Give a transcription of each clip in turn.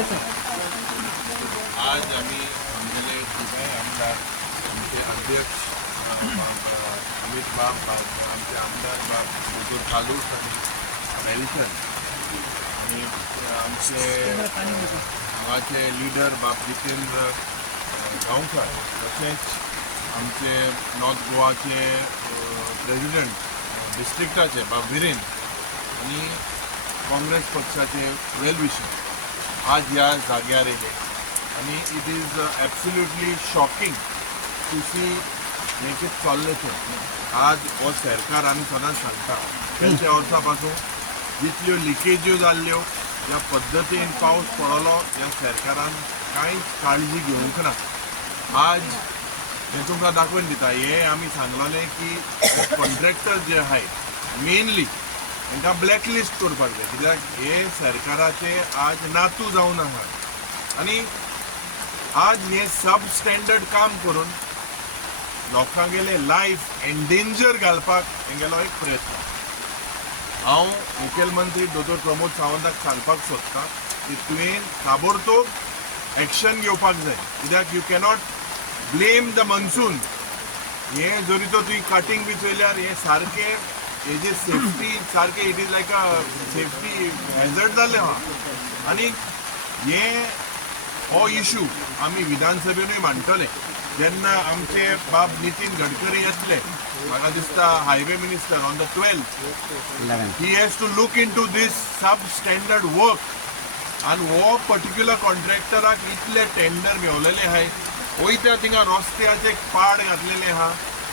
आज आम्ही आमगेले तिगाय आमदार आमचे अध्यक्ष अमित बाब आमचे आमदार बाब दोतोर कालूस आणि मेडिसन आणि आमचे हांगाचे लिडर बाब जितेंद्र गांवकर तशेंच आमचे नॉर्थ गोवाचे प्रेसिडेंट डिस्ट्रिक्टाचे बाब विरेन आणि काँग्रेस पक्षाचे वेल विशर आज ह्या जाग्यार येले आणि it is absolutely shocking to see हे कितें चल्लें थंय आज हो सरकार आमी सदांच सांगता गेल्या वर्सा पासून जितल्यो लिकेज्यो जाल्ल्यो ह्या पद्दतीन पावस पडलो ह्या सरकारान कांयच काळजी घेवंक ना. आज हे तुमकां दाखोवन दिता हे आमी सांगलोलें की कॉन्ट्रॅक्टर जे आहाय मेनली तांकां ब्लॅकलिस्ट करपाक जाय कित्याक हे सरकाराचे आज नातू जावन आहा आनी आज हे सब स्टँडर्ड काम करून लोकांगेले लायफ एंडेंजर घालपाक तेंगेलो एक प्रयत्न. हांव मुखेलमंत्री दोतोर प्रमोद सावंताक सांगपाक सोदतां की तुवें ताबडतोब एक्शन घेवपाक जाय कित्याक you cannot blame the monsoon. हे जरी तो तुवें कटींग बी चयल्यार हे सारकें हेजे सेफ्टी सारकें it is like a safety hazard जाल्लें आहा आनी हे हो इशू आमी विधानसभेनूय मांडटले जेन्ना आमचे बाब नितीन गडकरी येतले म्हाका दिसता highway minister on the 12th he has to look into this substandard work आनी हो पर्टिक्युलर कॉन्ट्रॅक्टराक इतले टेंडर मेवलेले आहाय वयता थिंगा रस्त्याचे पाड घातलेले आहा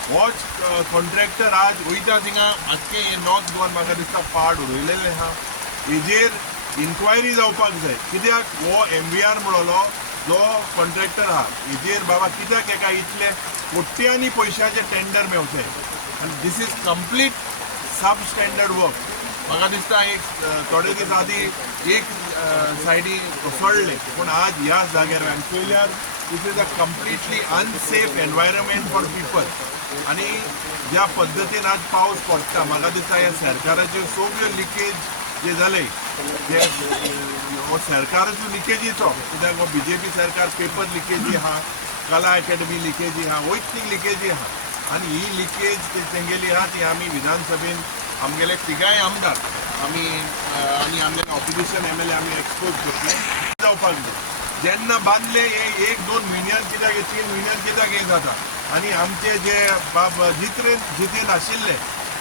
होच कॉन्ट्रॅक्टर आज वयता थिंगा आख्खे हे नॉर्थ गोवान म्हाका दिसता पाड उडयलेले आहा. हेजेर इन्क्वायरी जावपाक जाय कित्याक हो MVR म्हणलो जो कॉन्ट्रॅक्टर आहा हेजेर बाबा कित्याक एका इतले कोट्यांनी पयशांचे टेंडर मेवचे आनी this is complete substandard work. म्हाका दिसता एक थोडे दीस आदी एक सायडी कोसळ्ळे पूण आज ह्या जाग्यार आमी पयल्यार this is a completely unsafe environment for people आनी ज्या पद्दतीन आज पावस पडटा म्हाका दिसता ह्या सरकाराच्यो सगळ्यो लिकेज जे जाले जे हो सरकाराच्यो लिकेजीचो कित्याक हो BJP सरकार पेपर लिकेजी आहा कला अकॅडमी लिकेजी आहा वैयक्तीक लिकेजी आहा आनी ही लिकेज तेंगेली आहा ती आमी विधानसभेन आमगेले तिगाय आमदार आमी आनी आमगेले ऑपोजिशन MLA आमी एक्सपोज करतले जावपाक जाय. जेन्ना बांदले हे 1-2 म्हयन्यान कित्याक 3 म्हयन्यान कित्याक हे जाता आनी आमचे जे बाब जितेन आशिल्ले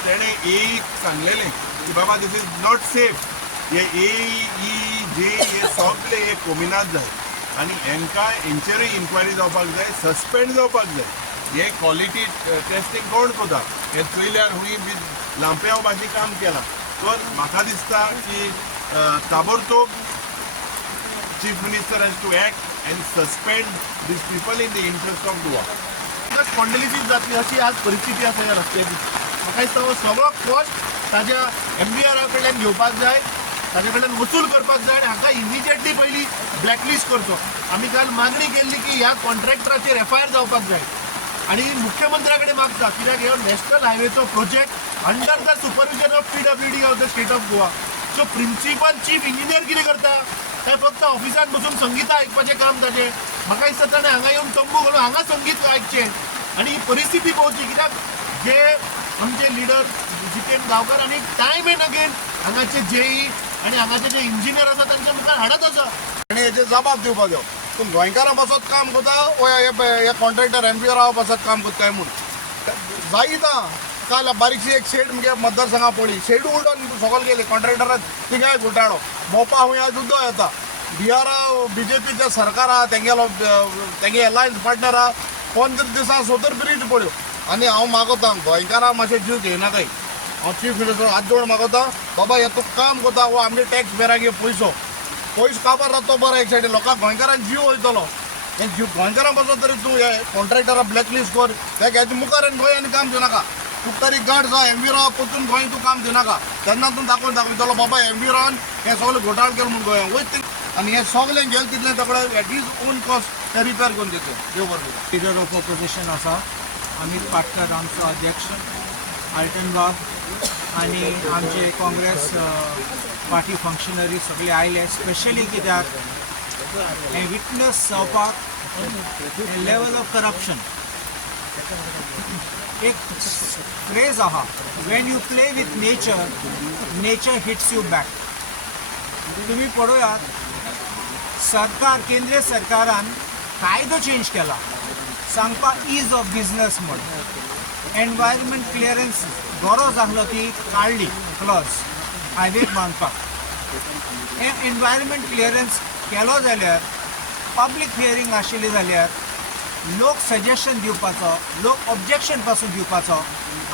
तेणें एक सांगलेलें की बाबा दिस इज नॉट सेफ हे AEJ हे सगळे हे कोमिनात जाय आनी हेंकां हेंचेरूय इन्क्वायरी जावपाक जाय सस्पेंड जावपाक जाय. हे क्वॉलिटी टेस्टिंग कोण करता हे चयल्यार हुंय बी लांप्याव भाशेन काम केलां तर म्हाका दिसता की ताबडतोब chief minister has to act and suspend these people in the interest of Goa. कॉन्डलिसीस जातली अशी आज परिस्थिती आसा ह्या रस्त्याची. म्हाका दिसता हो सगळो कॉस्ट ताज्या MVR कडल्यान घेवपाक जाय ताजे कडल्यान वसूल करपाक जाय आनी हाका इमिजिएटली पयली ब्लॅकलिस्ट करचो. आमी काल मागणी केल्ली की ह्या कॉन्ट्रॅक्टराचेर FIR जावपाक जाय आनी मुख्यमंत्र्या कडेन मागता कित्याक ह्यो नॅशनल हायवेचो project under the supervision of PWD of the state of Goa. So principal chief engineer कितें करता ते फक्त ऑफिसान बसून संगीत आयकपाचें काम ताचें. म्हाका दिसता ताणें हांगा येवन तंबू घालून हांगा संगीत आयकचें आनी ही परिस्थिती पळोवची कित्याक जे आमचे लिडर जितेंद्र गांवकर आनी टायम एंड अगेन हांगाचे JE आनी हांगाचे जे इंजिनियर आसा तांच्या मुखार हाडत आसा आनी हेचे जबाब दिवपाक जाय. पूण गोंयकारां बसत काम करता हे कॉन्ट्रॅक्टर MVR बसत काम करता काय म्हूण जायता. काल बारीकशी एक शेड मुगे मतदारसंघा पडली शेडू उडोवन सकयल गेले कॉन्ट्रॅक्टरान तिगाय घोटाळो भोवपा हुंय आज उद्दो येता. बिहार BJPचे सरकार आहा तेंगे एलायन्स पार्टनर आहा 15 दिसां 70 ब्रिज पड्यो आनी हांव मागता गोंयकारां मातशें जीव घेयनाकाय. हांव चीफ मिनिस्टर हात जोडून मागता बाबा हे तूं काम करता हो आमगे टॅक्स बेरागे पयसो काबार रावता तो बरो एक सायडीन लोकांक गोंयकारांक जीव वयतलो हे जीव गोंयकारां बसत तरी तूं हे कॉन्ट्रॅक्टरा ब्लॅकलिस्ट कर तेका हेच्या मुखार गोंय आनी काम दिनाका. तूं तरी गाड जा MVR परतून गोंय तूं काम दिनाका तेन्ना तूं दाखयतलो बाबा MVR हे सगळे घोटाळ केलो म्हूण गोंयान वयत आनी हे सगळें गेलें तितलें तकलें एट हीज ओन कॉस्ट ते रिपेर करून दितले देव बरें. लीडर ऑफ ऑपोजिशन आसा अमित पाटकर आमचो अध्यक्ष आल्टन बाब आनी आमचे काँग्रेस पार्टी फंक्शनरी सगळे आयले स्पेशली कित्याक हे विटनस जावपाक लेवल ऑफ करप्शन. एक फ्रेज आहा, Wien you play with nature, nature hits you back. तुम्ही पळोवयात सरकार, केंद्रीय सरकारान कायदो चेंज केला, सांगपा ईज ऑफ बिझनेस म्हणून. एनवायरमेंट क्लिअरन्स गरज आसलो ती काडली क्लॉज हायवेक बांदपाक. हे एनवायरमेंट क्लिअरन्स केलो जाल्यार पब्लीक हियरींग आशिल्ली जाल्यार लोक सजेशन दिवपाचो, लोक ऑब्जेक्शन पासून दिवपाचो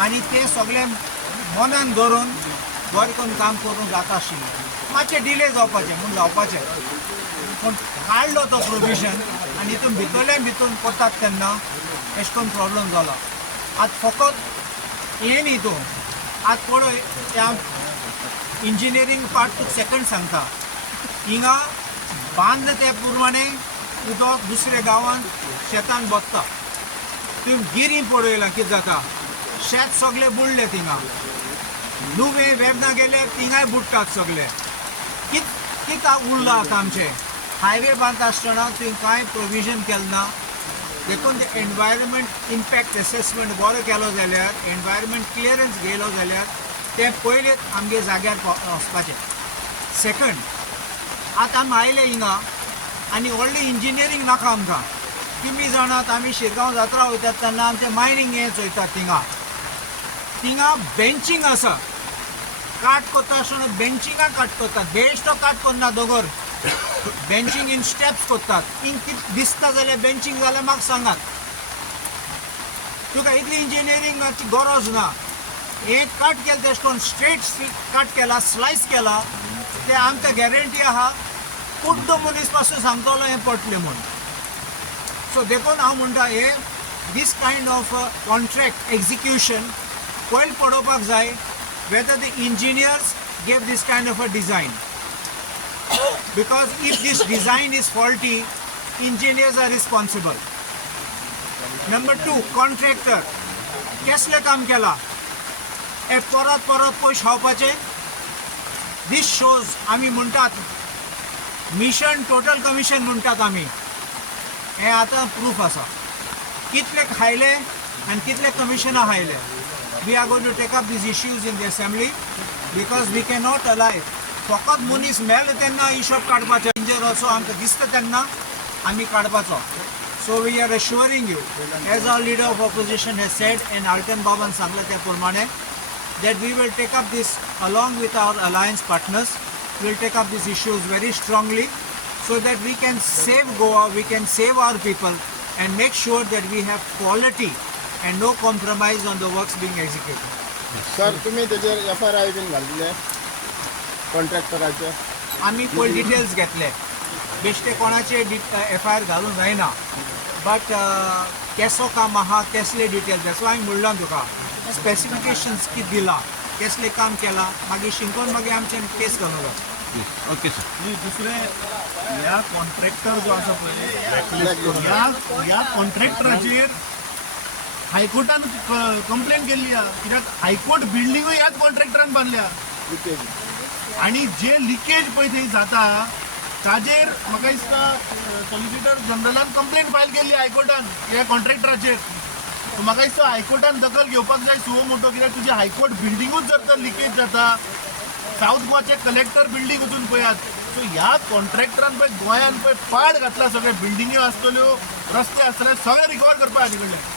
आनी ते सगळे मनान धरून बरें करून काम करूंक जाता आशिल्लें. मातशें डिले जावपाचें म्हूण जावपाचें, पूण काडलो तो प्रोविजन आनी हितून भितून करतात तेन्ना अशें करून प्रॉब्लम जालो. आतां फकत हें न्ही तूं, आतां पळय त्या इंजिनियरींग पार्ट तुका सेकंड सांगता. हिंगा बांद ते प्रमाणें उदक दुसऱ्या गांवांत शेतान बसता. तुवें गिरीं पळयलां कितें जाता, शेत सगळें बुडलें थिंगा. नुवें वेर्ना गेले थिंगाय बुडटात सगळे. कितें उरलां आतां आमचें? हायवे बांदता आसतना तुवें कांय प्रोविजन केलें ना. देखून ते एनवायरमेंट इम्पॅक्ट एसेसमेंट बरो केलो जाल्यार, एनवायरमेंट क्लिअरन्स घेयलो जाल्यार ते पयलेच आमगे जाग्यार वचपाचें. सेकंड, आतां आमी आयले हिंगा आनी व्हडली इंजिनियरींग नाका आमकां. तुमी जाणात आमी शिरगांव जात्रा वयतात तेन्ना आमचें मायनींग हें चोयतात थिंगा बेंचींग आसा. काट कोत्ता आसतना बेंचिंगाक काट कोत्तात, बेश्टो काट कोन्ना दोगोर. बेंचींग इन स्टेप्स कोत्तात. हिंग कितें दिसता जाल्यार बेंचींग जाल्यार म्हाका सांगात. तुका इतली इंजिनियरींगाची गरज ना. एक कट केलं तेश कोण स्ट्रेट कट केला, स्लायस केला, ते आमकां गॅरंटी आहा कुड्डो मनीस पासून सांगतलो हें पडटलें म्हूण. सो देखून हांव म्हणटा हे दीस कायंड ऑफ कॉन्ट्रॅक्ट एग्जिक्युशन पयलीं पळोवपाक जाय whether the engineers gave this kind of a design. Because if this design is faulty, engineers are responsible. Number 2, contractor. कसले काम केला? हे परत पयशे खावपाचे. This shows आमी म्हणटात मिशन टोटल कमिशन म्हणटात आमी. हे आतां प्रूफ आसा. कितले खायले आनी कितले कमिशनां खायले. We are going to take up these issues in the assembly because we cannot allow फकत मनीस मेलो तेन्ना हिशोब काडपाचो. इंजर असो आमकां दिसता तेन्ना आमी काडपाचो. So we are assuring you, as our leader of opposition has said and Alton Baban सांगला त्या प्रमाणे, that we will take up this along with our alliance partners. We will take up these issues very strongly so that we can save Goa, we can save our people and make sure that we have quality and no compromise on the works being executed. Sir तुम्ही तेजेर FIR bin घाल्ले कॉन्ट्रॅक्टराचे? आमी पयलीं details घेतले. बेश्टे कोणाचे FIR घालूंक जायना. बट केसो काम आहा, कसले डिटेल्स, दॅट्स वाय म्हणलां तुका स्पेसिफिकेशन्स कितें दिला, कसले काम केला, मागीर शिंकोन मागीर आमच्यान केस घालूंक जाय. Okay sir. दुसरे ह्या कॉन्ट्रॅक्टर जो आसा पळय, ह्या कॉन्ट्रॅक्टराचेर हायकोर्टान कंप्लेन केल्ली आहा. कित्याक हायकोर्ट बिल्डिंगूय ह्याच कॉन्ट्रॅक्टरान बांदल्या. आनी जे लिकेज पळय थंय जाता ताजेर म्हाका दिसता सॉलिसिटर जनरलान कंप्लेन फायल केल्ली हायकोर्टान ह्या कॉन्ट्रॅक्टराचेर. म्हाका दिसता हायकोर्टान दखल घेवपाक जाय सुओ मोटो. कित्याक तुजी हायकोर्ट बिल्डिंगूच जर तर लिकेज जाता, साऊथ गोवाचे कलेक्टर बिल्डींग वचून पळयात. सो ह्या कॉन्ट्रॅक्टरान पळय गोंयान पळय पाड घातला. सगळे बिल्डिंग्यो आसतल्यो, रस्ते आसतले, सगळे रिकवर करपा हाजे कडल्यान.